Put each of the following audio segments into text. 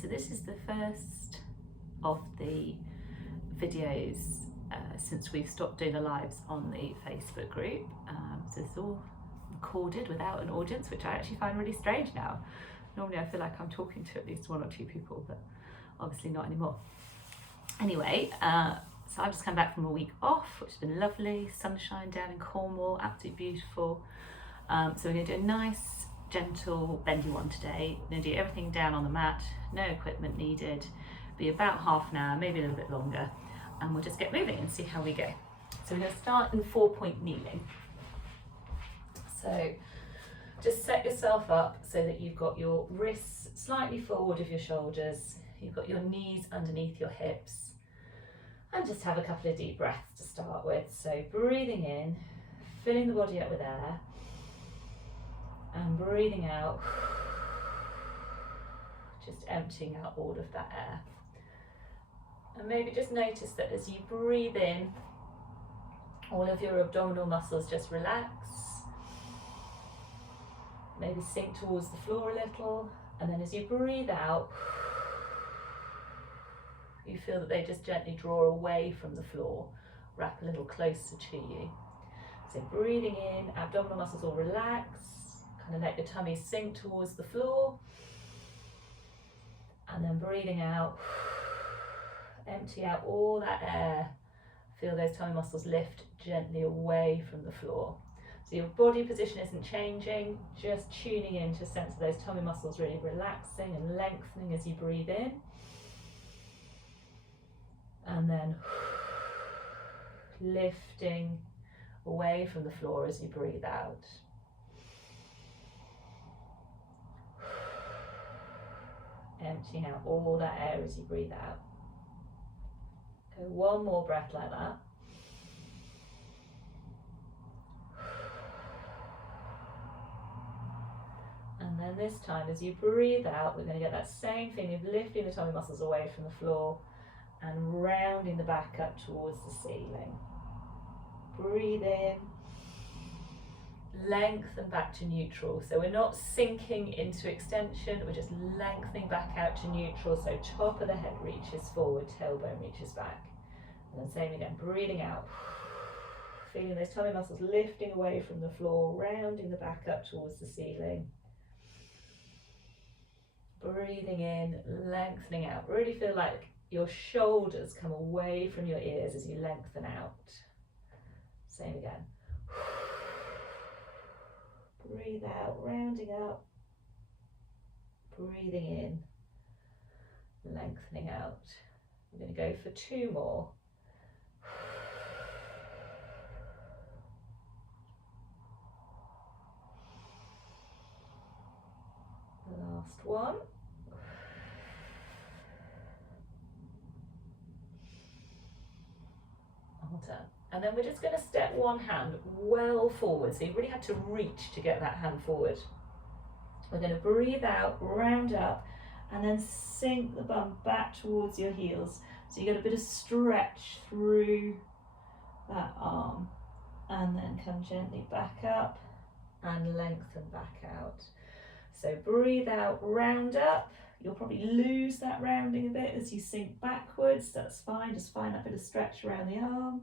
So this is the first of the videos since we've stopped doing the lives on the Facebook group. So it's all recorded without an audience, which I actually find really strange now. Normally I feel like I'm talking to at least one or two people, but obviously not anymore. Anyway, so I've just come back from a week off, which has been lovely. Sunshine down in Cornwall, absolutely beautiful. So we're going to do a nice, gentle, bendy one today. We're going to do everything down on the mat, no equipment needed. Be about half an hour, maybe a little bit longer, and we'll just get moving and see how we go. So we're going to start in 4-point kneeling. So just set yourself up so that you've got your wrists slightly forward of your shoulders, you've got your knees underneath your hips, and just have a couple of deep breaths to start with. So breathing in, filling the body up with air, and breathing out, just emptying out all of that air. And maybe just notice that as you breathe in, all of your abdominal muscles just relax. Maybe sink towards the floor a little, and then as you breathe out, you feel that they just gently draw away from the floor, wrap a little closer to you. So breathing in, abdominal muscles all relax, kind of let your tummy sink towards the floor, and then breathing out, empty out all that air, feel those tummy muscles lift gently away from the floor. So your body position isn't changing, just tuning in to sense those tummy muscles really relaxing and lengthening as you breathe in. And then lifting away from the floor as you breathe out. Emptying out all that air as you breathe out. Go one more breath like that. And then this time, as you breathe out, we're going to get that same feeling of lifting the tummy muscles away from the floor and rounding the back up towards the ceiling. Breathe in, lengthen back to neutral. So we're not sinking into extension, we're just lengthening back out to neutral. So top of the head reaches forward, tailbone reaches back. And then same again, breathing out. Feeling those tummy muscles lifting away from the floor, rounding the back up towards the ceiling. Breathing in, lengthening out. Really feel like your shoulders come away from your ears as you lengthen out. Same again. Breathe out, rounding up. Breathing in, lengthening out. We're going to go for 2 more. Last one. All done. And then we're just going to step one hand well forward. So you really had to reach to get that hand forward. We're going to breathe out, round up, and then sink the bum back towards your heels. So you get a bit of stretch through that arm. And then come gently back up and lengthen back out. So breathe out, round up. You'll probably lose that rounding a bit as you sink backwards. That's fine, just find that bit of stretch around the arm.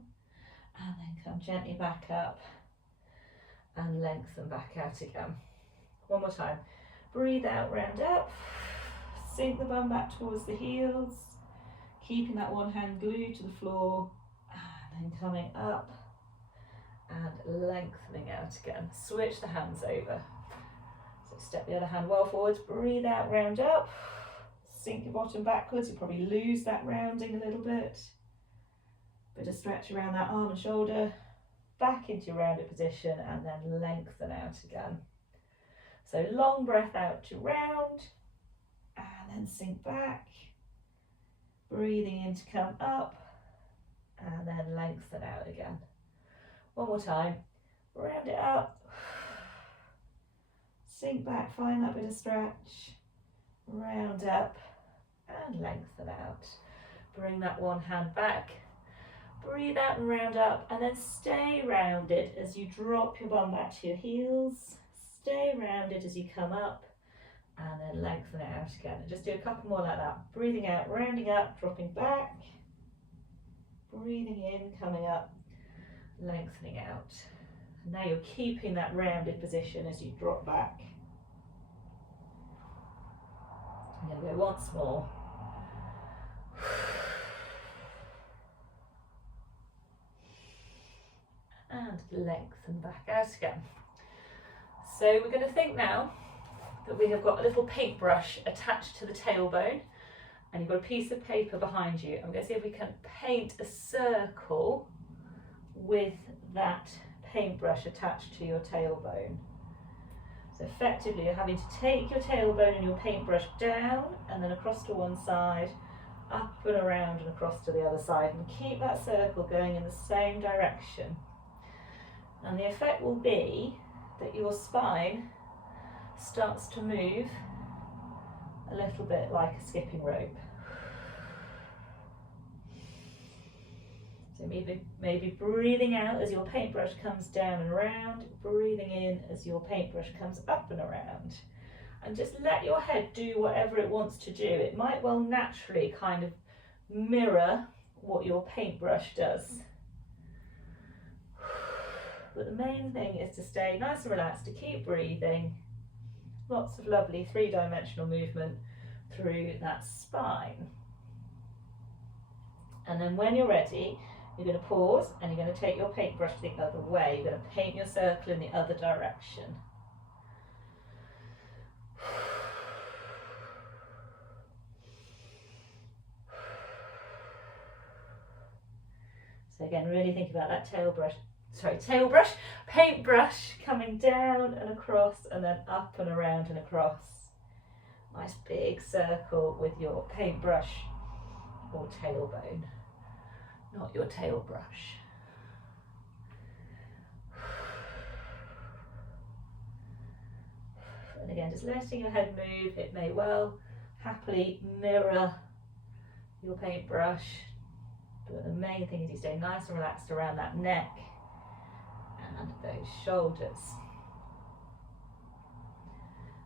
And then come gently back up and lengthen back out again. One more time. Breathe out, round up. Sink the bum back towards the heels. Keeping that one hand glued to the floor. And then coming up and lengthening out again. Switch the hands over. So step the other hand well forwards. Breathe out, round up. Sink your bottom backwards. You'll probably lose that rounding a little bit. Bit of stretch around that arm and shoulder, back into your rounded position, and then lengthen out again. So long breath out to round, and then sink back, breathing in to come up, and then lengthen out again. One more time, round it up, sink back, find that bit of stretch, round up, and lengthen out. Bring that one hand back. Breathe out and round up, and then stay rounded as you drop your bum back to your heels. Stay rounded as you come up, and then lengthen it out again. And just do a couple more like that. Breathing out, rounding up, dropping back, breathing in, coming up, lengthening out. And now you're keeping that rounded position as you drop back. I'm going to go once more. And lengthen back out again. So we're going to think now that we have got a little paintbrush attached to the tailbone, and you've got a piece of paper behind you. I'm going to see if we can paint a circle with that paintbrush attached to your tailbone. So effectively you're having to take your tailbone and your paintbrush down and then across to one side, up and around and across to the other side, and keep that circle going in the same direction. And the effect will be that your spine starts to move a little bit like a skipping rope. So maybe breathing out as your paintbrush comes down and around, breathing in as your paintbrush comes up and around. And just let your head do whatever it wants to do. It might well naturally kind of mirror what your paintbrush does. But the main thing is to stay nice and relaxed, to keep breathing. Lots of lovely three-dimensional movement through that spine. And then when you're ready, you're going to pause and you're going to take your paintbrush the other way. You're going to paint your circle in the other direction. So again, really think about that paintbrush coming down and across and then up and around and across. Nice big circle with your paintbrush or tailbone, not your tail brush. And again, just letting your head move. It may well happily mirror your paintbrush, but the main thing is you stay nice and relaxed around that neck and those shoulders.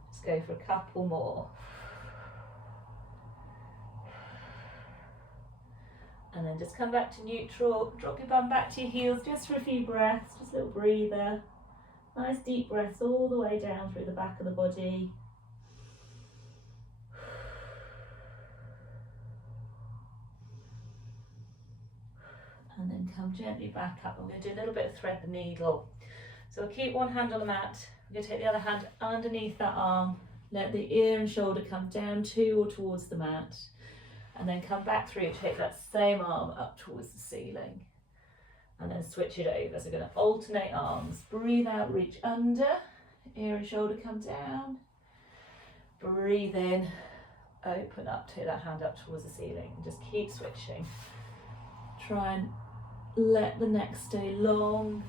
Let's go for a couple more. And then just come back to neutral, drop your bum back to your heels just for a few breaths, just a little breather. Nice deep breaths all the way down through the back of the body. And then come gently back up. I'm going to do a little bit of thread the needle. So I'll keep one hand on the mat. I'm going to take the other hand underneath that arm. Let the ear and shoulder come down to or towards the mat. And then come back through, take that same arm up towards the ceiling. And then switch it over. So we're going to alternate arms. Breathe out, reach under. Ear and shoulder come down. Breathe in, open up, take that hand up towards the ceiling. And just keep switching. Try and let the neck stay long.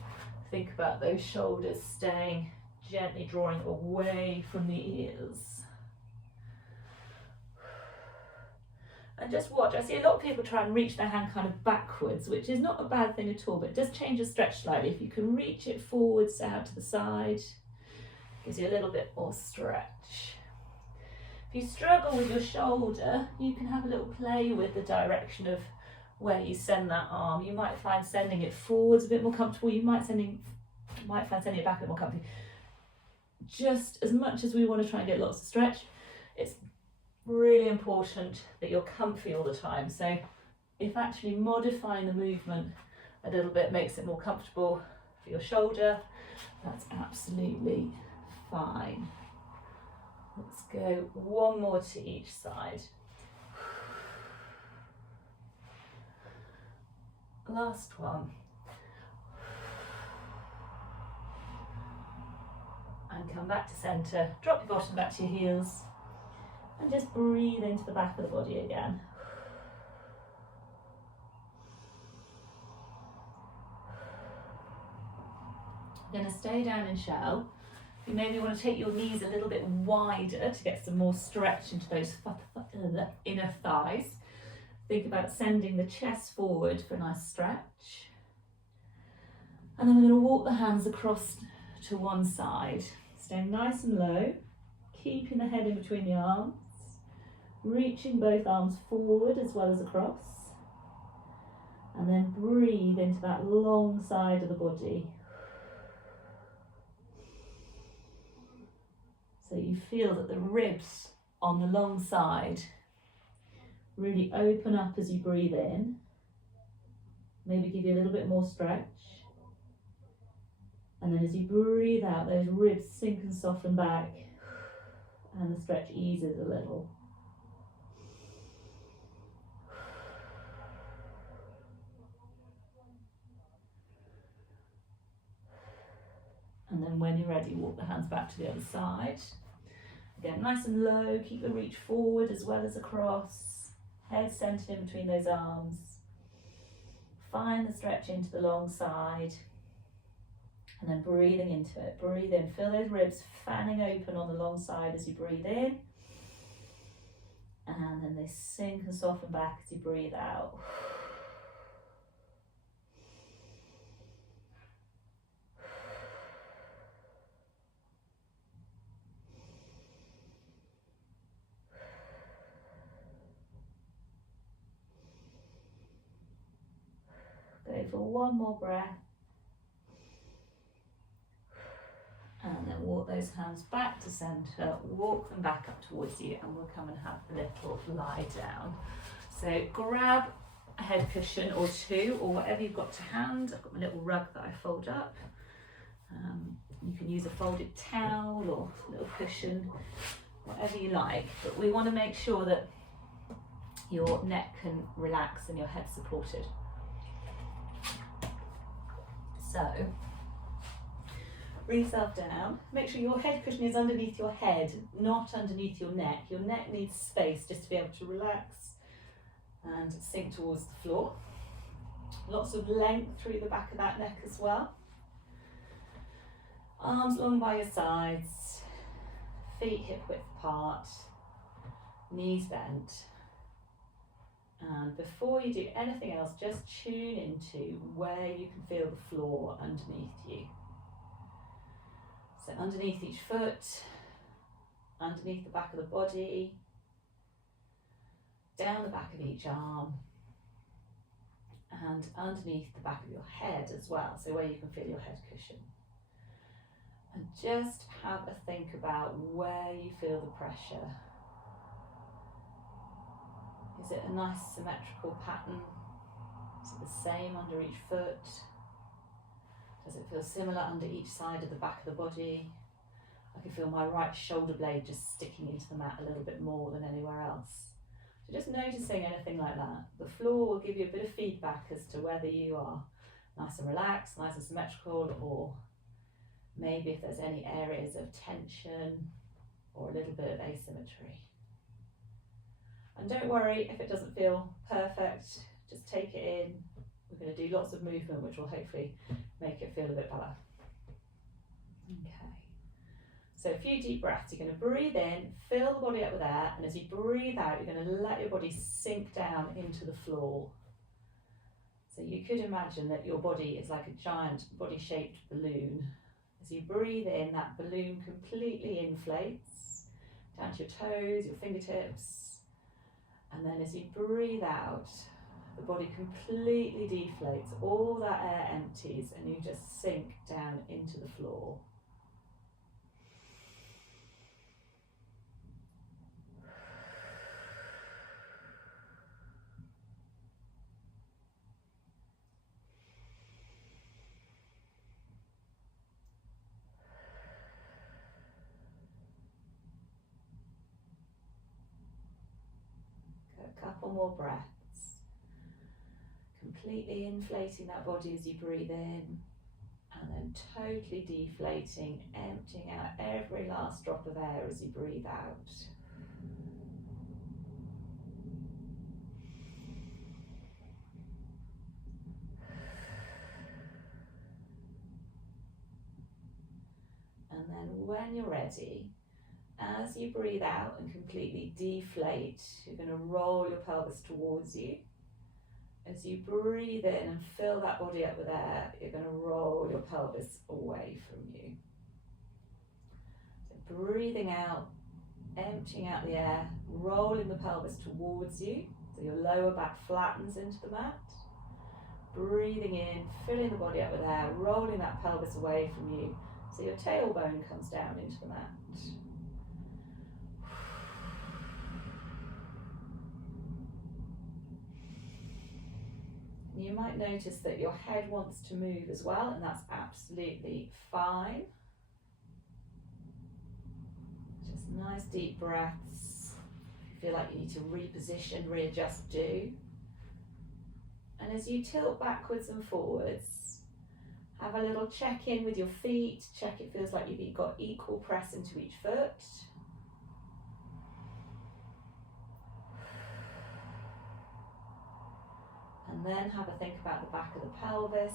Think about those shoulders staying, gently drawing away from the ears. And just watch. I see a lot of people try and reach their hand kind of backwards, which is not a bad thing at all, but it does change the stretch slightly. If you can reach it forwards out to the side, gives you a little bit more stretch. If you struggle with your shoulder, you can have a little play with the direction of where you send that arm. You might find sending it forwards a bit more comfortable. You might find sending it back a bit more comfortable. Just as much as we want to try and get lots of stretch, it's really important that you're comfy all the time. So if actually modifying the movement a little bit makes it more comfortable for your shoulder, that's absolutely fine. Let's go one more to each side. Last one. And come back to centre, drop your bottom back to your heels, and just breathe into the back of the body again. You're going to stay down in shell. You maybe want to take your knees a little bit wider to get some more stretch into those inner thighs. Think about sending the chest forward for a nice stretch. And then we're going to walk the hands across to one side. Stay nice and low. keeping the head in between the arms, reaching both arms forward as well as across, and then breathe into that long side of the body. So you feel that the ribs on the long side really open up as you breathe in. Maybe give you a little bit more stretch. And then as you breathe out, those ribs sink and soften back, and the stretch eases a little. And then when you're ready, walk the hands back to the other side. Again, nice and low, keep the reach forward as well as across. Head centered in between those arms. Find the stretch into the long side. And then breathing into it. Breathe in, feel those ribs fanning open on the long side as you breathe in. And then they sink and soften back as you breathe out. Go for one more breath. And then walk those hands back to centre, walk them back up towards you, and we'll come and have a little lie down. So grab a head cushion or two, or whatever you've got to hand. I've got my little rug that I fold up. You can use a folded towel or a little cushion, whatever you like. But we want to make sure that your neck can relax and your head's supported. So, bring yourself down. Make sure your head cushion is underneath your head, not underneath your neck. Your neck needs space just to be able to relax and sink towards the floor. Lots of length through the back of that neck as well. Arms long by your sides, feet hip width apart, knees bent. And before you do anything else, just tune into where you can feel the floor underneath you. So underneath each foot, underneath the back of the body, down the back of each arm, and underneath the back of your head as well, so where you can feel your head cushion. And just have a think about where you feel the pressure. Is it a nice symmetrical pattern? Is it the same under each foot? Does it feel similar under each side of the back of the body? I can feel my right shoulder blade just sticking into the mat a little bit more than anywhere else. So just noticing anything like that. The floor will give you a bit of feedback as to whether you are nice and relaxed, nice and symmetrical, or maybe if there's any areas of tension or a little bit of asymmetry. And don't worry if it doesn't feel perfect, just take it in. We're going to do lots of movement which will hopefully make it feel a bit better. Okay, so a few deep breaths. You're going to breathe in, fill the body up with air, and as you breathe out, you're going to let your body sink down into the floor. So you could imagine that your body is like a giant body-shaped balloon. As you breathe in, that balloon completely inflates down to your toes, your fingertips. And then as you breathe out, the body completely deflates, all that air empties, and you just sink down into the floor. A couple more breaths. Completely inflating that body as you breathe in, and then totally deflating, emptying out every last drop of air as you breathe out. And then when you're ready, as you breathe out and completely deflate, you're going to roll your pelvis towards you. As you breathe in and fill that body up with air, you're going to roll your pelvis away from you. So breathing out, emptying out the air, rolling the pelvis towards you, so your lower back flattens into the mat. Breathing in, filling the body up with air, rolling that pelvis away from you, so your tailbone comes down into the mat. You might notice that your head wants to move as well, and that's absolutely fine. Just nice deep breaths. If you feel like you need to reposition, readjust, do. And as you tilt backwards and forwards, have a little check-in with your feet. Check it feels like you've got equal press into each foot. And then have a think about the back of the pelvis.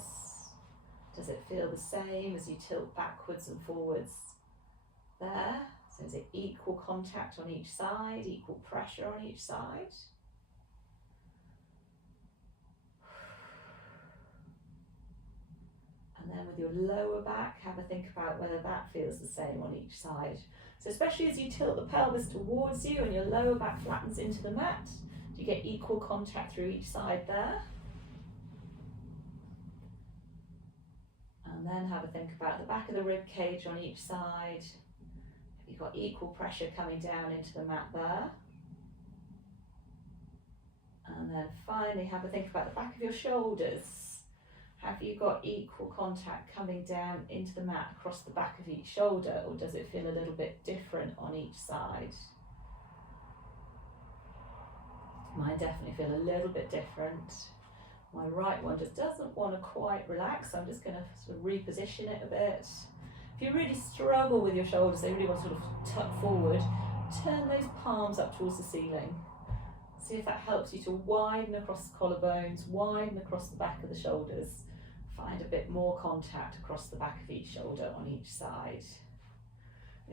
Does it feel the same as you tilt backwards and forwards there? So is it equal contact on each side, equal pressure on each side? And then with your lower back, have a think about whether that feels the same on each side. So especially as you tilt the pelvis towards you and your lower back flattens into the mat, do you get equal contact through each side there? And then have a think about the back of the rib cage on each side. Have you got equal pressure coming down into the mat there? And then finally have a think about the back of your shoulders. Have you got equal contact coming down into the mat across the back of each shoulder, or does it feel a little bit different on each side? Mine definitely feel a little bit different. My right one just doesn't want to quite relax, so I'm just going to sort of reposition it a bit. If you really struggle with your shoulders, they really want to sort of tuck forward, turn those palms up towards the ceiling. See if that helps you to widen across the collarbones, widen across the back of the shoulders. Find a bit more contact across the back of each shoulder on each side.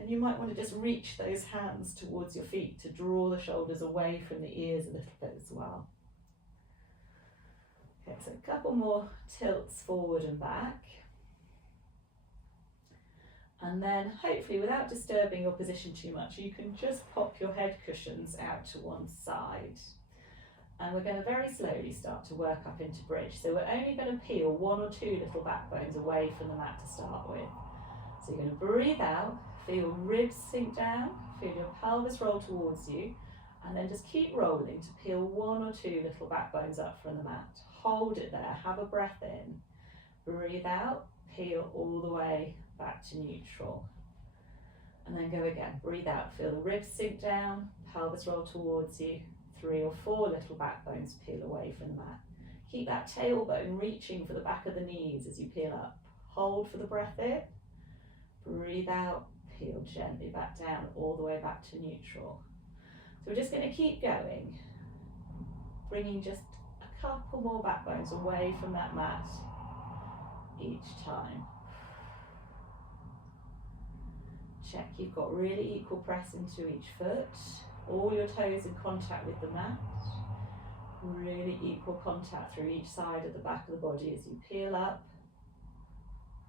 And you might want to just reach those hands towards your feet to draw the shoulders away from the ears a little bit as well. Okay, so a couple more tilts forward and back. And then hopefully without disturbing your position too much, you can just pop your head cushions out to one side. And we're going to very slowly start to work up into bridge. So we're only going to peel one or two little back bones away from the mat to start with. So you're going to breathe out, feel your ribs sink down, feel your pelvis roll towards you, and then just keep rolling to peel one or two little back bones up from the mat. Hold it there, have a breath in, breathe out, peel all the way back to neutral. And then go again, breathe out, feel the ribs sink down, pelvis roll towards you, 3 or 4 little back bones peel away from the mat. Keep that tailbone reaching for the back of the knees as you peel up. Hold for the breath in, breathe out, peel gently back down all the way back to neutral. So we're just going to keep going, bringing just a couple more back bones away from that mat each time. Check you've got really equal press into each foot, all your toes in contact with the mat, really equal contact through each side of the back of the body as you peel up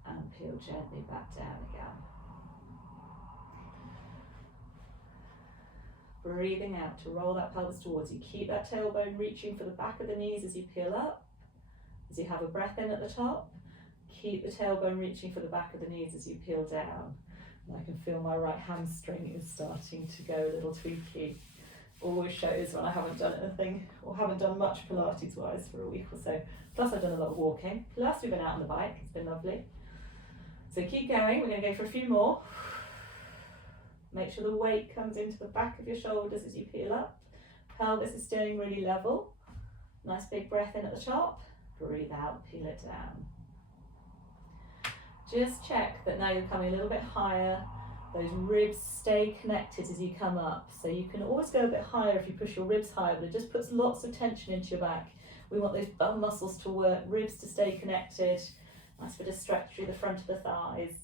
and peel gently back down again. Breathing out to roll that pelvis towards you. Keep that tailbone reaching for the back of the knees as you peel up. As you have a breath in at the top, keep the tailbone reaching for the back of the knees as you peel down. And I can feel my right hamstring is starting to go a little tweaky. Always shows when I haven't done anything or haven't done much Pilates wise for a week or so. Plus I've done a lot of walking. Plus we've been out on the bike, it's been lovely. So keep going, we're going to go for a few more. Make sure the weight comes into the back of your shoulders as you peel up. Pelvis is staying really level. Nice big breath in at the top. Breathe out, peel it down. Just check that now you're coming a little bit higher. Those ribs stay connected as you come up. So you can always go a bit higher if you push your ribs higher, but it just puts lots of tension into your back. We want those bum muscles to work, ribs to stay connected. Nice bit of stretch through the front of the thighs.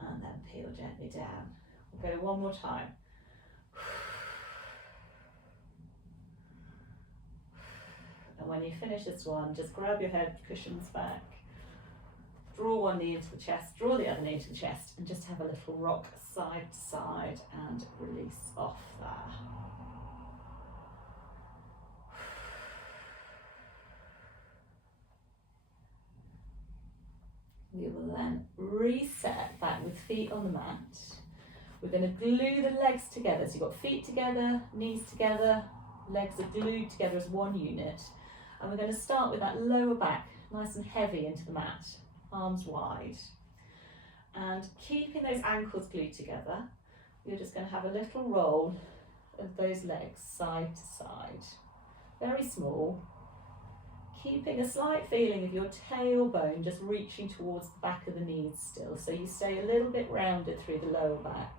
And then peel gently down. We'll go one more time. And when you finish this one, just grab your head cushions back. Draw one knee into the chest, draw the other knee into the chest, and just have a little rock side to side and release off there. We will then reset back with feet on the mat. We're going to glue the legs together. So you've got feet together, knees together, legs are glued together as one unit. And we're going to start with that lower back, nice and heavy into the mat, arms wide. And keeping those ankles glued together, you're just going to have a little roll of those legs side to side. Very small. Keeping a slight feeling of your tailbone just reaching towards the back of the knees still, so you stay a little bit rounded through the lower back.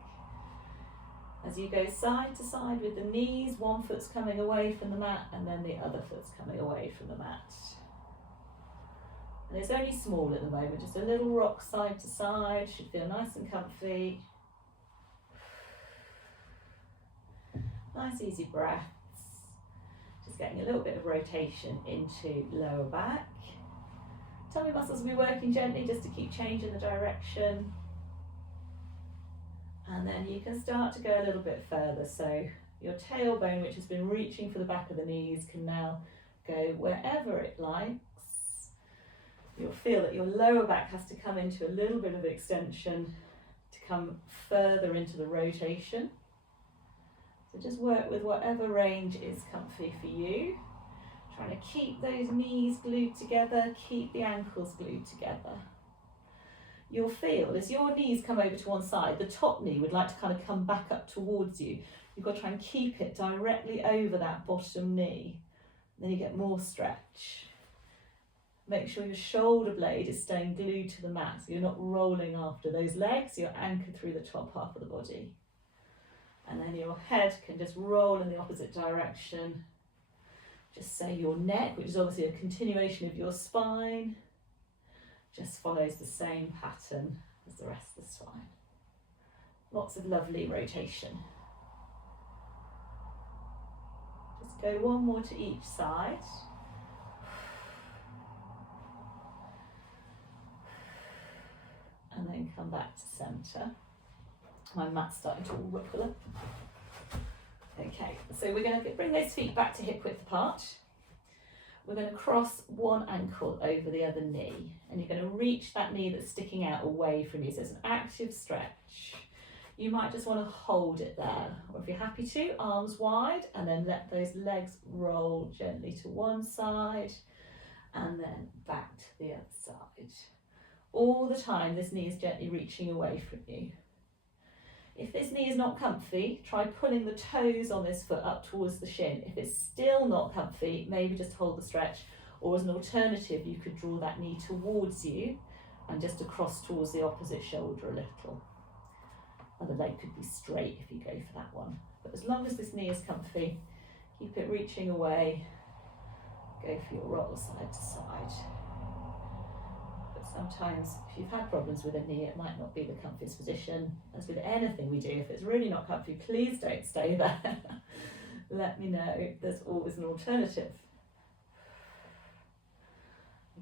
As you go side to side with the knees, one foot's coming away from the mat and then the other foot's coming away from the mat. And it's only small at the moment, just a little rock side to side, should feel nice and comfy. Nice easy breath. Getting a little bit of rotation into lower back. Tummy muscles will be working gently just to keep changing the direction. And then you can start to go a little bit further. So your tailbone, which has been reaching for the back of the knees, can now go wherever it likes. You'll feel that your lower back has to come into a little bit of extension to come further into the rotation. So just work with whatever range is comfy for you. Trying to keep those knees glued together, keep the ankles glued together. You'll feel as your knees come over to one side, the top knee would like to kind of come back up towards you. You've got to try and keep it directly over that bottom knee. Then you get more stretch. Make sure your shoulder blade is staying glued to the mat, so you're not rolling after those legs, you're anchored through the top half of the body. And then your head can just roll in the opposite direction. Just so your neck, which is obviously a continuation of your spine, just follows the same pattern as the rest of the spine. Lots of lovely rotation. Just go one more to each side. And then come back to centre. My mat's starting to ripple up. Okay, so we're going to bring those feet back to hip width apart. We're going to cross one ankle over the other knee, and you're going to reach that knee that's sticking out away from you. So it's an active stretch. You might just want to hold it there, or if you're happy to, arms wide, and then let those legs roll gently to one side and then back to the other side. All the time, this knee is gently reaching away from you. If this knee is not comfy, try pulling the toes on this foot up towards the shin. If it's still not comfy, maybe just hold the stretch, or as an alternative, you could draw that knee towards you and just across towards the opposite shoulder a little. Other leg could be straight if you go for that one. But as long as this knee is comfy, keep it reaching away. Go for your roll side to side. Sometimes if you've had problems with a knee, it might not be the comfiest position. As with anything we do, if it's really not comfy, please don't stay there. Let me know, there's always an alternative.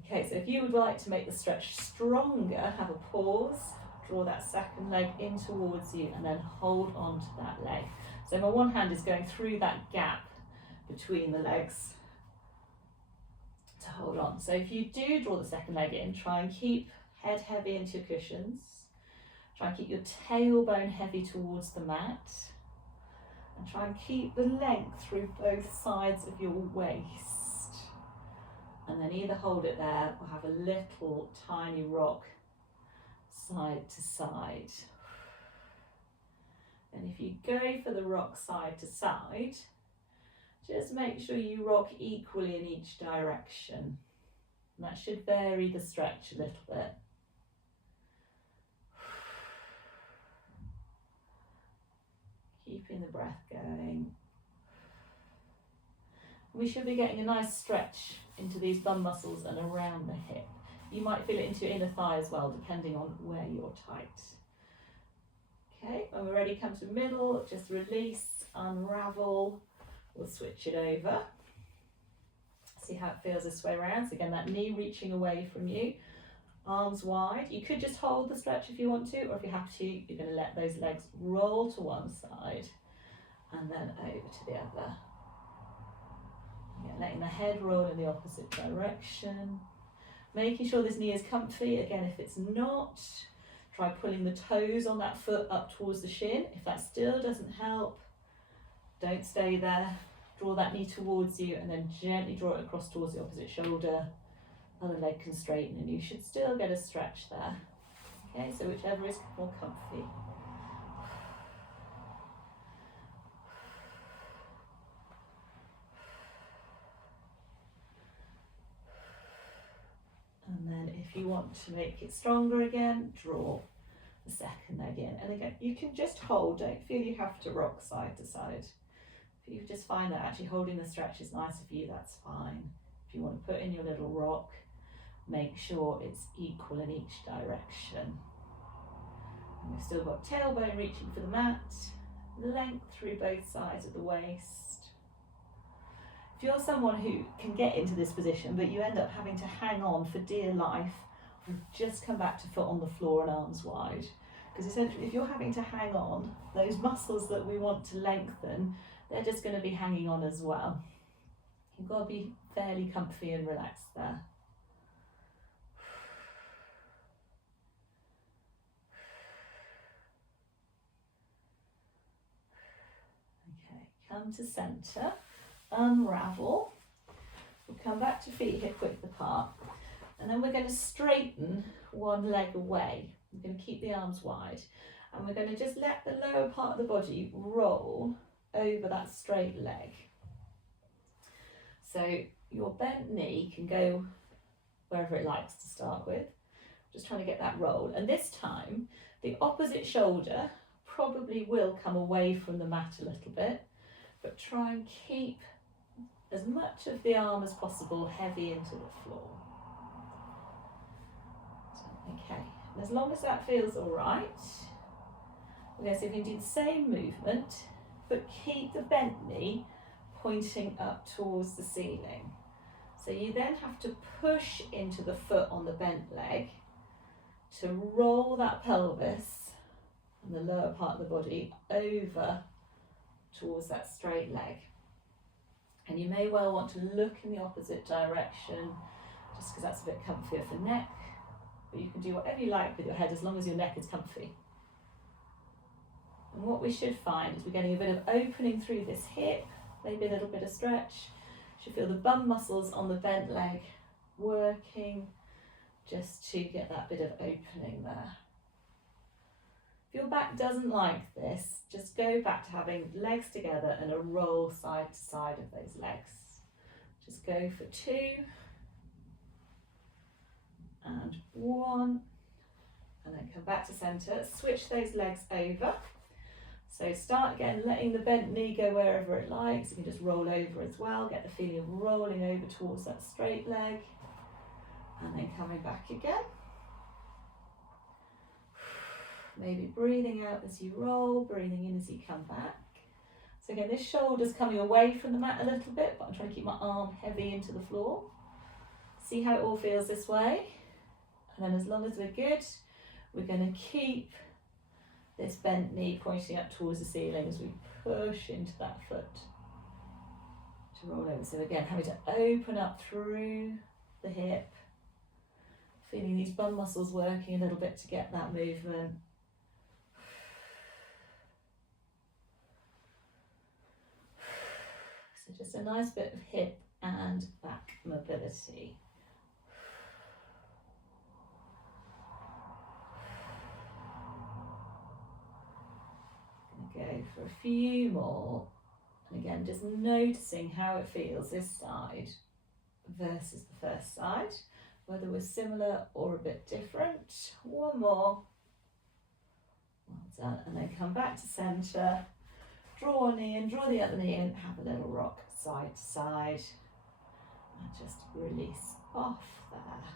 Okay, so if you would like to make the stretch stronger, have a pause, draw that second leg in towards you and then hold on to that leg. So my one hand is going through that gap between the legs to hold on. So if you do draw the second leg in, try and keep head heavy into your cushions. Try and keep your tailbone heavy towards the mat. And try and keep the length through both sides of your waist. And then either hold it there or have a little tiny rock side to side. And if you go for the rock side to side, just make sure you rock equally in each direction. And that should vary the stretch a little bit. Keeping the breath going. We should be getting a nice stretch into these bum muscles and around the hip. You might feel it into your inner thigh as well, depending on where you're tight. Okay, when we're ready, come to middle, just release, unravel. We'll switch it over. See how it feels this way around. So again, that knee reaching away from you. arms wide. You could just hold the stretch if you want to, or if you have to, you're going to let those legs roll to one side and then over to the other. Again, letting the head roll in the opposite direction. Making sure this knee is comfy. Again, if it's not, try pulling the toes on that foot up towards the shin. If that still doesn't help, don't stay there. Draw that knee towards you and then gently draw it across towards the opposite shoulder. Other leg can straighten and you should still get a stretch there. Okay, so whichever is more comfy. And then if you want to make it stronger again, draw the second leg in. And again, you can just hold, don't feel you have to rock side to side. If you just find that actually holding the stretch is nicer for you, that's fine. If you want to put in your little rock, make sure it's equal in each direction. And we've still got tailbone reaching for the mat, length through both sides of the waist. If you're someone who can get into this position, but you end up having to hang on for dear life, just come back to foot on the floor and arms wide. Because essentially, if you're having to hang on, those muscles that we want to lengthen, they're just going to be hanging on as well. You've got to be fairly comfy and relaxed there. Okay, come to centre, unravel. We'll come back to feet hip width apart. And then we're going to straighten one leg away. We're going to keep the arms wide. And we're going to just let the lower part of the body roll over that straight leg. So your bent knee can go wherever it likes to start with. Just trying to get that roll. And this time, the opposite shoulder probably will come away from the mat a little bit, but try and keep as much of the arm as possible heavy into the floor. Okay, and as long as that feels all right, we're going to see if we can do the same movement, but keep the bent knee pointing up towards the ceiling. So you then have to push into the foot on the bent leg to roll that pelvis and the lower part of the body over towards that straight leg. And you may well want to look in the opposite direction, just because that's a bit comfier for neck. But you can do whatever you like with your head as long as your neck is comfy. And what we should find is we're getting a bit of opening through this hip, maybe a little bit of stretch. You should feel the bum muscles on the bent leg working just to get that bit of opening there. If your back doesn't like this, just go back to having legs together and a roll side to side of those legs. Just go for 2 and 1, and then come back to centre. Switch those legs over. So start again, letting the bent knee go wherever it likes. You can just roll over as well. Get the feeling of rolling over towards that straight leg, and then coming back again. Maybe breathing out as you roll, breathing in as you come back. So again, this shoulder's coming away from the mat a little bit, but I'm trying to keep my arm heavy into the floor. See how it all feels this way. And then as long as we're good, we're going to keep this bent knee pointing up towards the ceiling as we push into that foot to roll over. So again, having to open up through the hip, feeling these bum muscles working a little bit to get that movement. So just a nice bit of hip and back mobility. Go for a few more, and again just noticing how it feels this side versus the first side, whether we're similar or a bit different. One more. Well done. And then come back to centre, draw a knee in, draw the other knee in, have a little rock side to side, and just release off there.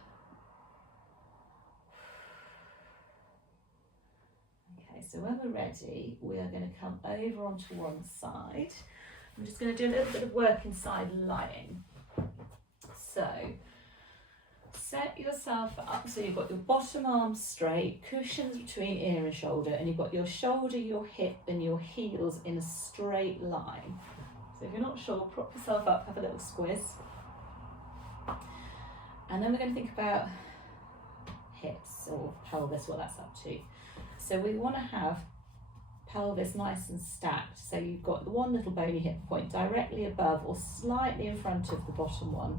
So when we're ready, we are going to come over onto one side. I'm just going to do a little bit of work inside lying. So set yourself up so you've got your bottom arm straight, cushions between ear and shoulder, and you've got your shoulder, your hip and your heels in a straight line. So if you're not sure, prop yourself up, have a little squiz. And then we're going to think about hips or pelvis, what that's up to. So we want to have pelvis nice and stacked, so you've got the one little bony hip point directly above or slightly in front of the bottom one,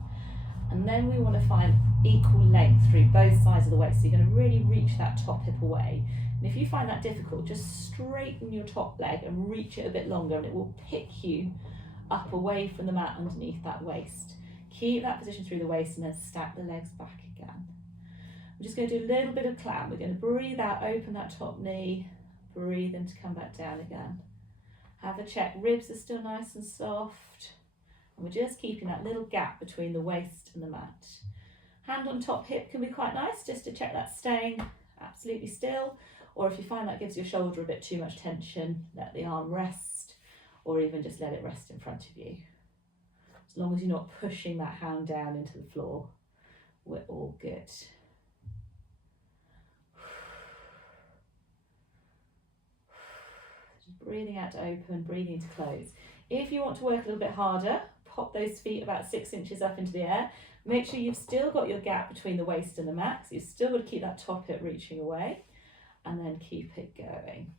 and then we want to find equal length through both sides of the waist, so you're going to really reach that top hip away. And if you find that difficult, just straighten your top leg and reach it a bit longer, and it will pick you up away from the mat underneath that waist. Keep that position through the waist and then stack the legs back again. We're just going to do a little bit of clown. We're going to breathe out, open that top knee, breathe in to come back down again. Have a check, ribs are still nice and soft. And we're just keeping that little gap between the waist and the mat. Hand on top hip can be quite nice, just to check that staying absolutely still. Or if you find that gives your shoulder a bit too much tension, let the arm rest, or even just let it rest in front of you. As long as you're not pushing that hand down into the floor, we're all good. Breathing out to open, breathing to close. If you want to work a little bit harder, pop those feet about 6 inches up into the air. Make sure you've still got your gap between the waist and the mat, so you've still got to keep that top hip reaching away, and then keep it going.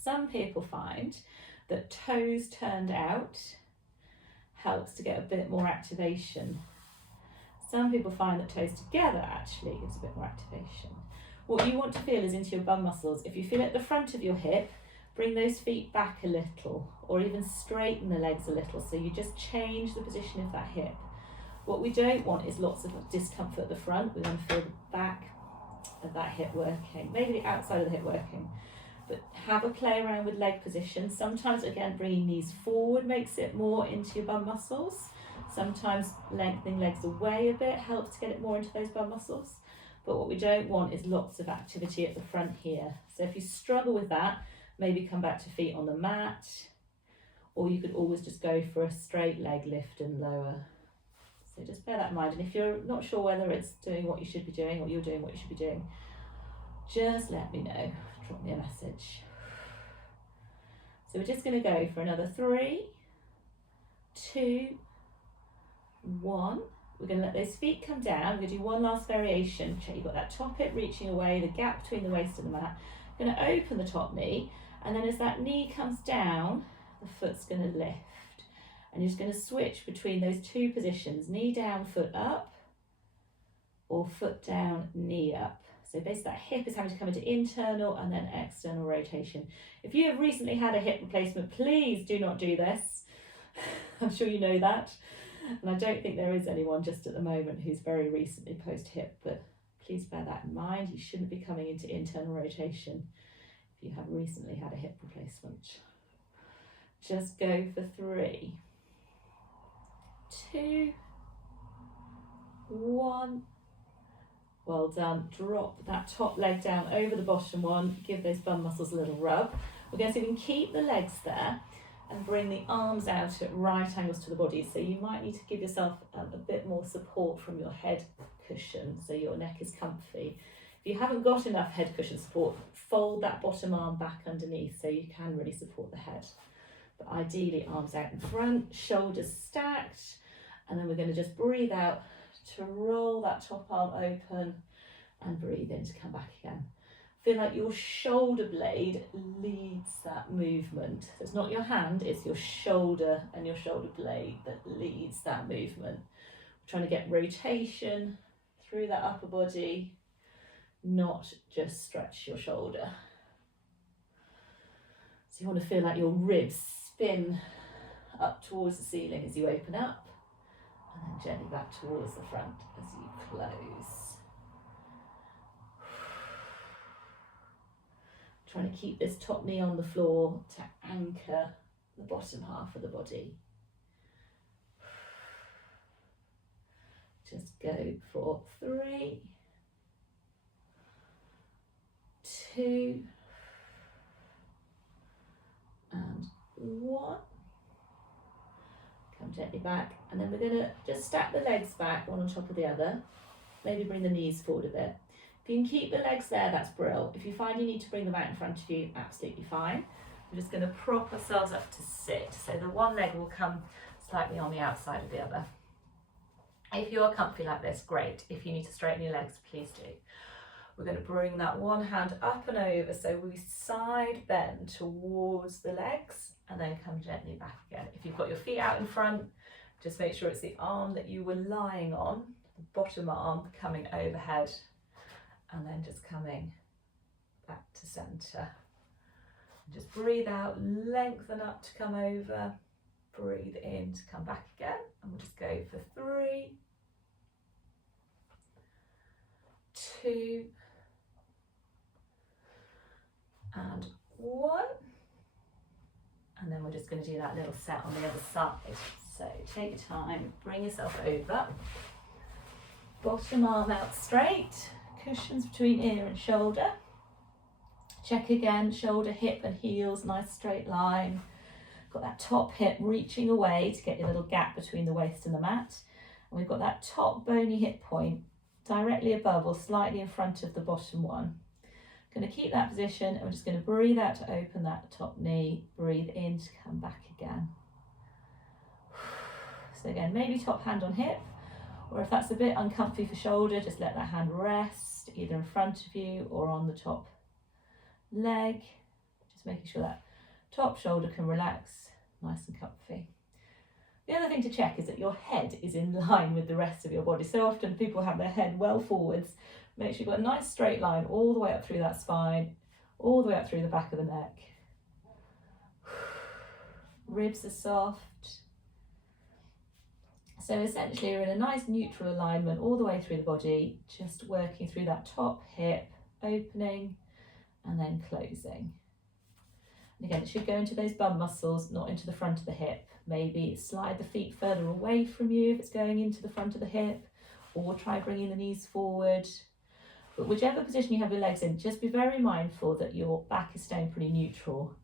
Some people find that toes turned out helps to get a bit more activation. Some people find that toes together actually gives a bit more activation. What you want to feel is into your bum muscles. If you feel at the front of your hip, bring those feet back a little, or even straighten the legs a little, so you just change the position of that hip. What we don't want is lots of discomfort at the front. We want to feel the back of that hip working, maybe the outside of the hip working. But have a play around with leg position. Sometimes, again, bringing knees forward makes it more into your bum muscles. Sometimes lengthening legs away a bit helps to get it more into those bum muscles. But what we don't want is lots of activity at the front here. So if you struggle with that, maybe come back to feet on the mat, or you could always just go for a straight leg lift and lower. So just bear that in mind. And if you're not sure whether it's doing what you should be doing or you're doing what you should be doing, just let me know. Drop me a message. So we're just going to go for another 3, 2, 1. We're going to let those feet come down. We're going to do one last variation. Check you've got that top hip reaching away, the gap between the waist and the mat. We're going to open the top knee, and then as that knee comes down, the foot's going to lift. And you're just going to switch between those two positions, knee down, foot up, or foot down, knee up. So basically that hip is having to come into internal and then external rotation. If you have recently had a hip replacement, please do not do this. I'm sure you know that. And I don't think there is anyone just at the moment who's very recently post-hip, but please bear that in mind. You shouldn't be coming into internal rotation if you have recently had a hip replacement. Just go for 3, 2, 1. Well done. Drop that top leg down over the bottom one. Give those bum muscles a little rub. We're going to see if we can keep the legs there and bring the arms out at right angles to the body. So you might need to give yourself a bit more support from your head cushion so your neck is comfy. If you haven't got enough head cushion support, fold that bottom arm back underneath so you can really support the head. But ideally arms out in front, shoulders stacked, and then we're going to just breathe out to roll that top arm open and breathe in to come back again. Feel like your shoulder blade leads that movement. So it's not your hand, it's your shoulder and your shoulder blade that leads that movement. We're trying to get rotation through that upper body, not just stretch your shoulder. So you want to feel like your ribs spin up towards the ceiling as you open up, and then gently back towards the front as you close. Trying to keep this top knee on the floor to anchor the bottom half of the body. Just go for 3, 2, and 1. Come gently back, and then we're going to just stack the legs back one on top of the other. Maybe bring the knees forward a bit. If you can keep the legs there, that's brilliant. If you find you need to bring them out in front of you, absolutely fine. We're just going to prop ourselves up to sit. So the one leg will come slightly on the outside of the other. If you are comfy like this, great. If you need to straighten your legs, please do. We're going to bring that one hand up and over, so we side bend towards the legs and then come gently back again. If you've got your feet out in front, just make sure it's the arm that you were lying on, the bottom arm coming overhead, and then just coming back to centre. Just breathe out, lengthen up to come over, breathe in to come back again, and we'll just go for 3, 2, and 1. And then we're just going to do that little set on the other side. So take your time, bring yourself over, bottom arm out straight, cushions between ear and shoulder. Check again, shoulder, hip and heels, nice straight line. Got that top hip reaching away to get your little gap between the waist and the mat. And we've got that top bony hip point directly above or slightly in front of the bottom one. Going to keep that position, and we're just going to breathe out to open that top knee, breathe in to come back again. So again, maybe top hand on hip, or if that's a bit uncomfy for shoulder, just let that hand rest either in front of you or on the top leg. Just making sure that top shoulder can relax, nice and comfy. The other thing to check is that your head is in line with the rest of your body. So often people have their head well forwards. Make sure you've got a nice straight line all the way up through that spine, all the way up through the back of the neck. Ribs are soft. So essentially you're in a nice neutral alignment all the way through the body, just working through that top hip, opening and then closing. And again, it should go into those bum muscles, not into the front of the hip. Maybe slide the feet further away from you if it's going into the front of the hip, or try bringing the knees forward. But whichever position you have your legs in, just be very mindful that your back is staying pretty neutral.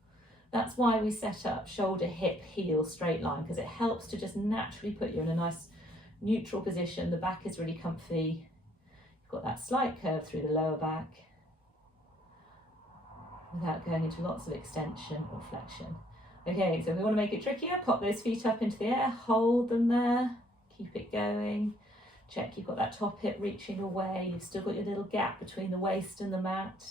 That's why we set up shoulder, hip, heel, straight line, because it helps to just naturally put you in a nice neutral position. The back is really comfy. You've got that slight curve through the lower back without going into lots of extension or flexion. Okay, so if we want to make it trickier, pop those feet up into the air, hold them there, keep it going. Check you've got that top hip reaching away, you've still got your little gap between the waist and the mat.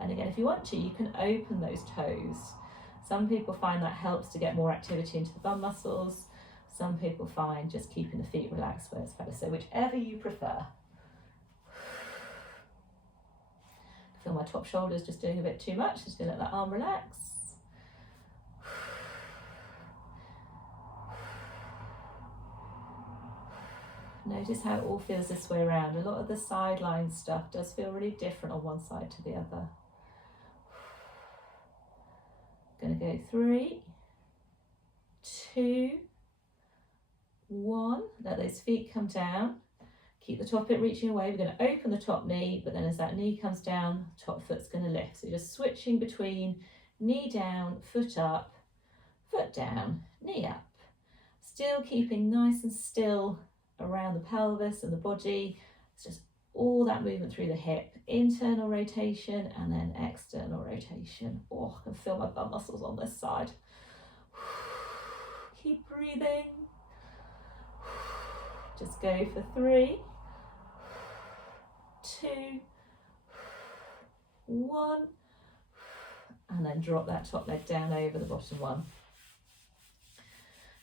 And again, if you want to, you can open those toes. Some people find that helps to get more activity into the bum muscles. Some people find just keeping the feet relaxed works better. So whichever you prefer. I feel my top shoulder is just doing a bit too much. Just gonna let that arm relax. Notice how it all feels this way around. A lot of the sideline stuff does feel really different on one side to the other. Going to go 3, 2, 1. Let those feet come down. Keep the top hip reaching away. We're going to open the top knee, but then as that knee comes down, top foot's going to lift. So just switching between knee down, foot up, foot down, knee up. Still keeping nice and still around the pelvis and the body. It's just all that movement through the hip, internal rotation and then external rotation. Oh, I can feel my bum muscles on this side. Keep breathing. Just go for 3, 2, 1, and then drop that top leg down over the bottom one.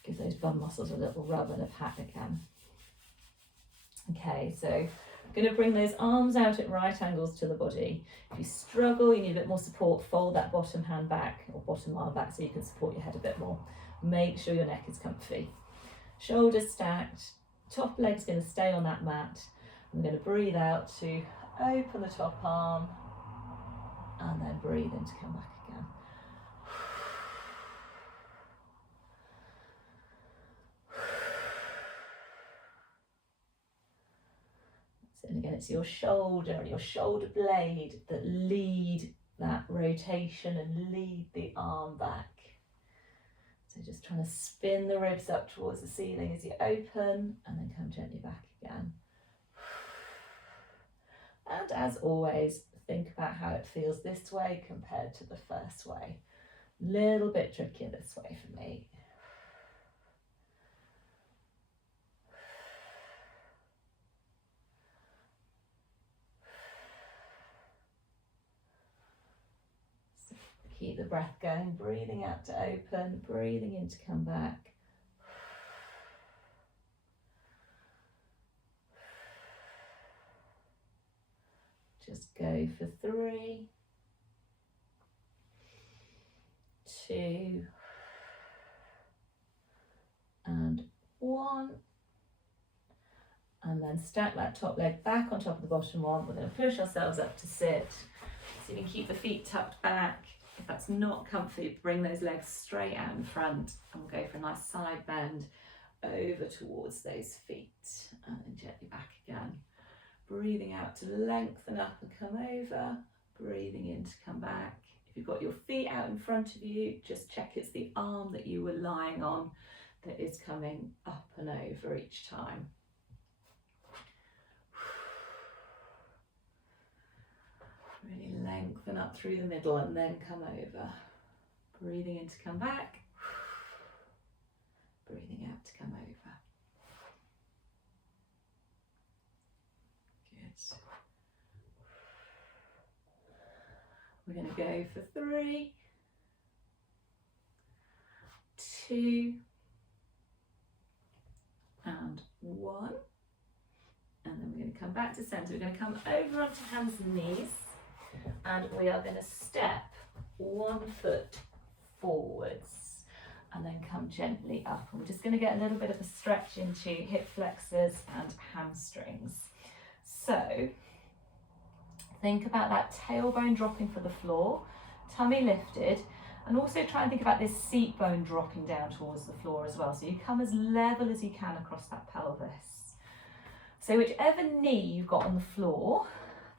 Give those bum muscles a little rub and a pat again. Okay, so I'm going to bring those arms out at right angles to the body. If you struggle, you need a bit more support, fold that bottom hand back or bottom arm back so you can support your head a bit more. Make sure your neck is comfy. Shoulders stacked, top leg's going to stay on that mat. I'm going to breathe out to open the top arm and then breathe in to come back again. And again, it's your shoulder and your shoulder blade that lead that rotation and lead the arm back. So just trying to spin the ribs up towards the ceiling as you open and then come gently back again. And as always, think about how it feels this way compared to the first way. Little bit trickier this way for me. So keep the breath going, breathing out to open, breathing in to come back. Just go for 3, 2, and 1. And then stack that top leg back on top of the bottom one. We're going to push ourselves up to sit. So you can keep the feet tucked back. If that's not comfy, bring those legs straight out in front, and we'll go for a nice side bend over towards those feet, and then gently back again. Breathing out to lengthen up and come over, breathing in to come back. If you've got your feet out in front of you, just check it's the arm that you were lying on that is coming up and over each time. Really lengthen up through the middle and then come over. Breathing in to come back, breathing out to come over. We're going to go for 3, 2, and 1. And then we're going to come back to centre. We're going to come over onto hands and knees, and we are going to step 1 foot forwards and then come gently up. And we're just going to get a little bit of a stretch into hip flexors and hamstrings. So think about that tailbone dropping for the floor, tummy lifted, and also try and think about this seat bone dropping down towards the floor as well. So you come as level as you can across that pelvis. So whichever knee you've got on the floor,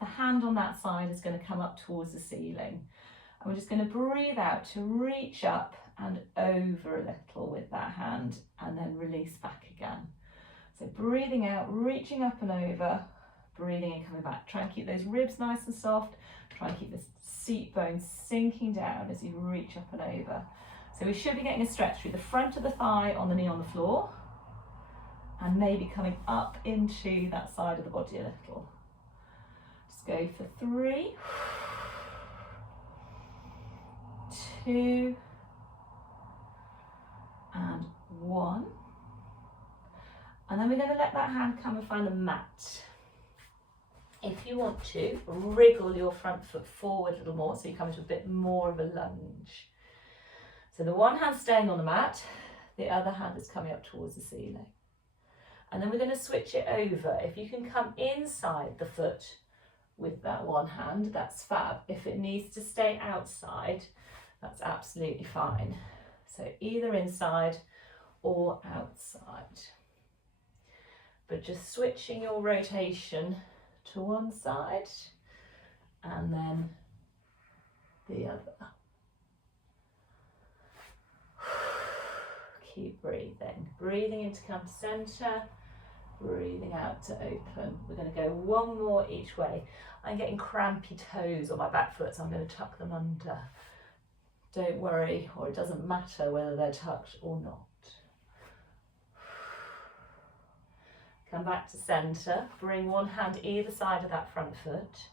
the hand on that side is going to come up towards the ceiling. And we're just going to breathe out to reach up and over a little with that hand, and then release back again. So breathing out, reaching up and over, breathing in, coming back. Try and keep those ribs nice and soft. Try and keep this seat bone sinking down as you reach up and over. So we should be getting a stretch through the front of the thigh on the knee on the floor, and maybe coming up into that side of the body a little. Just go for 3, 2, and 1. And then we're going to let that hand come and find the mat. If you want to, wriggle your front foot forward a little more so you come into a bit more of a lunge. So the one hand staying on the mat, the other hand is coming up towards the ceiling. And then we're going to switch it over. If you can come inside the foot with that one hand, that's fab. If it needs to stay outside, that's absolutely fine. So either inside or outside. But just switching your rotation to one side and then the other. Keep breathing. Breathing in to come to centre, breathing out to open. We're going to go 1 more each way. I'm getting crampy toes on my back foot, so I'm going to tuck them under. Don't worry, or it doesn't matter whether they're tucked or not. Come back to centre, bring one hand either side of that front foot.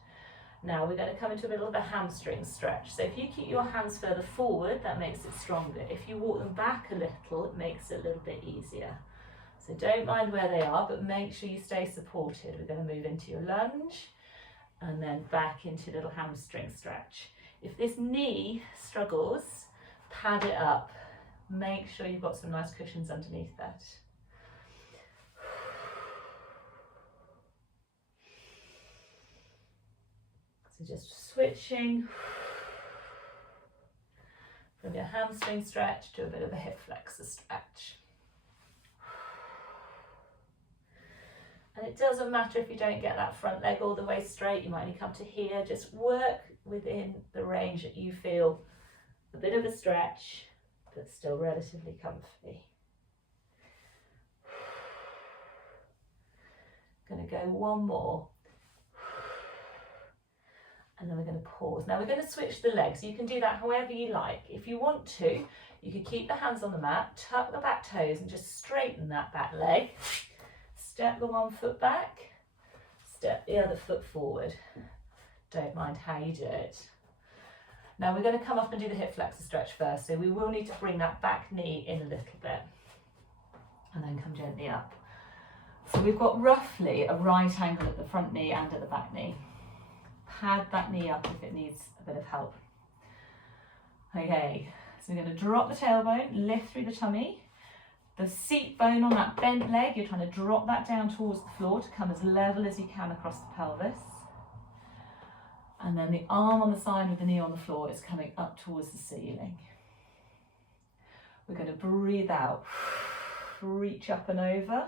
Now we're going to come into a bit of a hamstring stretch. So if you keep your hands further forward, that makes it stronger. If you walk them back a little, it makes it a little bit easier. So don't mind where they are, but make sure you stay supported. We're going to move into your lunge and then back into a little hamstring stretch. If this knee struggles, pad it up. Make sure you've got some nice cushions underneath that. So just switching from your hamstring stretch to a bit of a hip flexor stretch. And it doesn't matter if you don't get that front leg all the way straight, you might only come to here. Just work within the range that you feel a bit of a stretch, but still relatively comfy. Going to go one more. And then we're going to pause. Now we're going to switch the legs. You can do that however you like. If you want to, you could keep the hands on the mat, tuck the back toes and just straighten that back leg. Step the one foot back, step the other foot forward. Don't mind how you do it. Now we're going to come up and do the hip flexor stretch first. So we will need to bring that back knee in a little bit and then come gently up. So we've got roughly a right angle at the front knee and at the back knee. Pad that knee up if it needs a bit of help. Okay, so we're going to drop the tailbone, lift through the tummy. The seat bone on that bent leg, you're trying to drop that down towards the floor to come as level as you can across the pelvis. And then the arm on the side with the knee on the floor is coming up towards the ceiling. We're going to breathe out, reach up and over,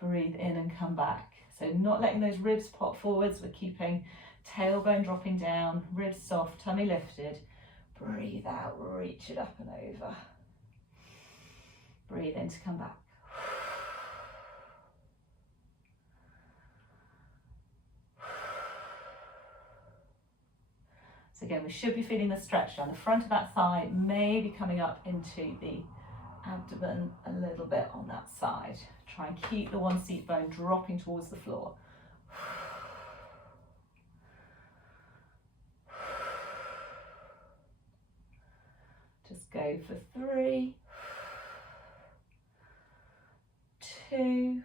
breathe in and come back. So not letting those ribs pop forwards, we're keeping tailbone dropping down, ribs soft, tummy lifted. Breathe out, reach it up and over. Breathe in to come back. So again, we should be feeling the stretch down the front of that thigh, maybe coming up into the abdomen a little bit on that side. Try and keep the one seat bone dropping towards the floor. Just go for 3, 2,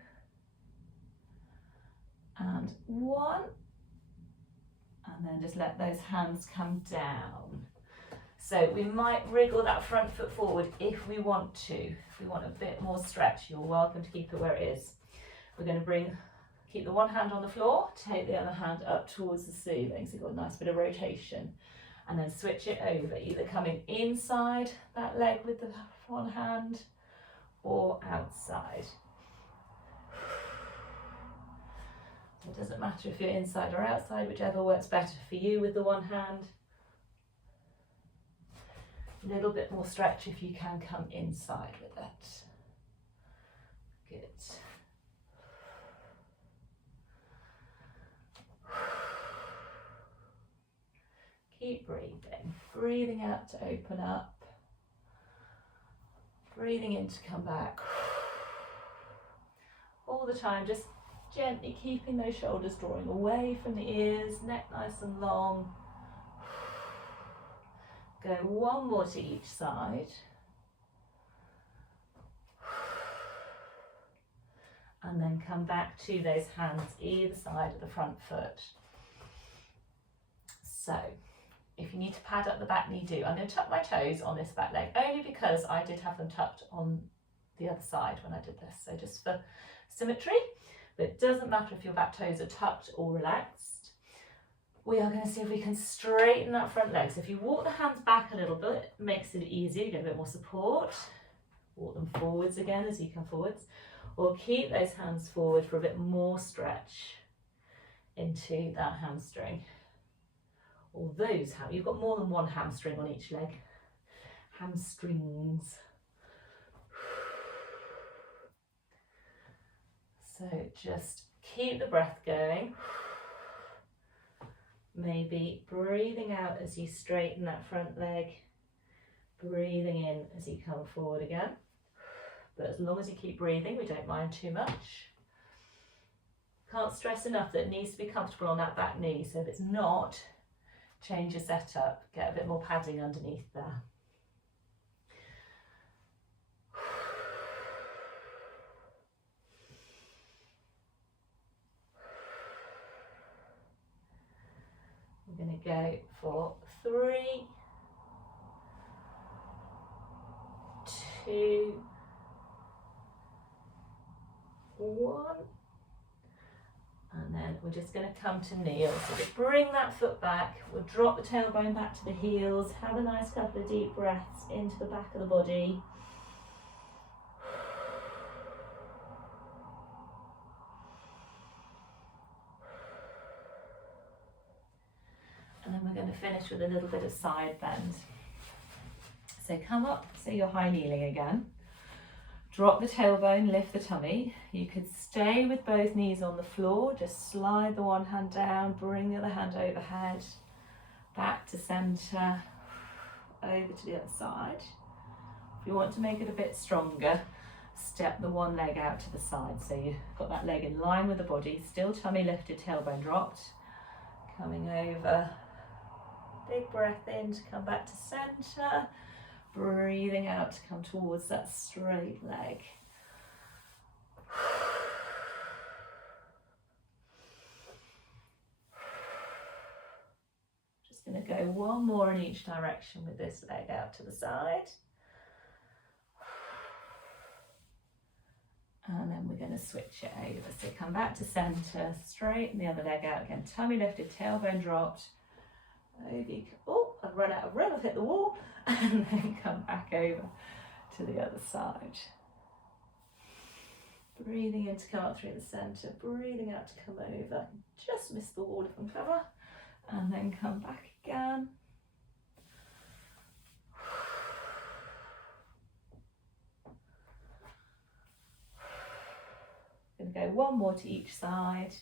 and 1. And then just let those hands come down. So we might wriggle that front foot forward if we want to. If we want a bit more stretch, you're welcome to keep it where it is. We're going to keep the one hand on the floor, take the other hand up towards the ceiling. So you've got a nice bit of rotation. And then switch it over, either coming inside that leg with the one hand or outside. It doesn't matter if you're inside or outside, whichever works better for you with the one hand. A little bit more stretch if you can come inside with it. Good. Keep breathing. Breathing out to open up. Breathing in to come back. All the time, just gently keeping those shoulders drawing away from the ears, neck nice and long. Go one more to each side. And then come back to those hands either side of the front foot. So, if you need to pad up the back knee, do. I'm going to tuck my toes on this back leg, only because I did have them tucked on the other side when I did this. So just for symmetry, but it doesn't matter if your back toes are tucked or relaxed. We are going to see if we can straighten that front leg. So if you walk the hands back a little bit, it makes it easier, you get a bit more support. Walk them forwards again as you come forwards, or keep those hands forward for a bit more stretch into that hamstring. Or those, you've got more than one hamstring on each leg. Hamstrings. So just keep the breath going. Maybe breathing out as you straighten that front leg. Breathing in as you come forward again. But as long as you keep breathing, we don't mind too much. Can't stress enough that it needs to be comfortable on that back knee. So if it's not, change your setup, get a bit more padding underneath there. We're going to go for 3, 2, 1. And then we're just going to come to kneel. So just bring that foot back. We'll drop the tailbone back to the heels. Have a nice couple of deep breaths into the back of the body. And then we're going to finish with a little bit of side bend. So come up, so you're high kneeling again. Drop the tailbone, lift the tummy. You could stay with both knees on the floor, just slide the one hand down, bring the other hand overhead, back to center, over to the other side. If you want to make it a bit stronger, step the one leg out to the side. So you've got that leg in line with the body, still tummy lifted, tailbone dropped. Coming over, big breath in to come back to center. Breathing out to come towards that straight leg. Just going to go one more in each direction with this leg out to the side. And then we're going to switch it over. So come back to center, straighten the other leg out again. Tummy lifted, tailbone dropped. Oh, I've run out of room, I've hit the wall. And then come back over to the other side. Breathing in to come up through the centre, breathing out to come over. Just miss the wall if I'm clever. And then come back again. Going to go one more to each side.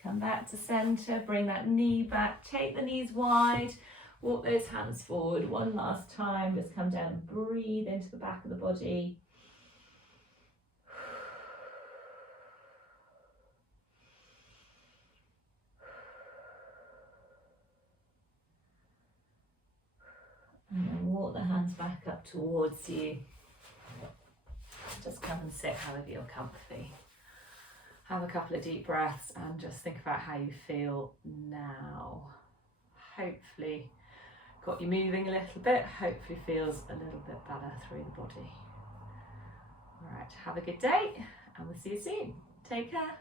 Come back to center, bring that knee back, take the knees wide, walk those hands forward one last time. Just come down and breathe into the back of the body. And then walk the hands back up towards you. Just come and sit however you're comfy. Have a couple of deep breaths and just think about how you feel now. Hopefully got you moving a little bit, hopefully feels a little bit better through the body. All right, have a good day and we'll see you soon. Take care.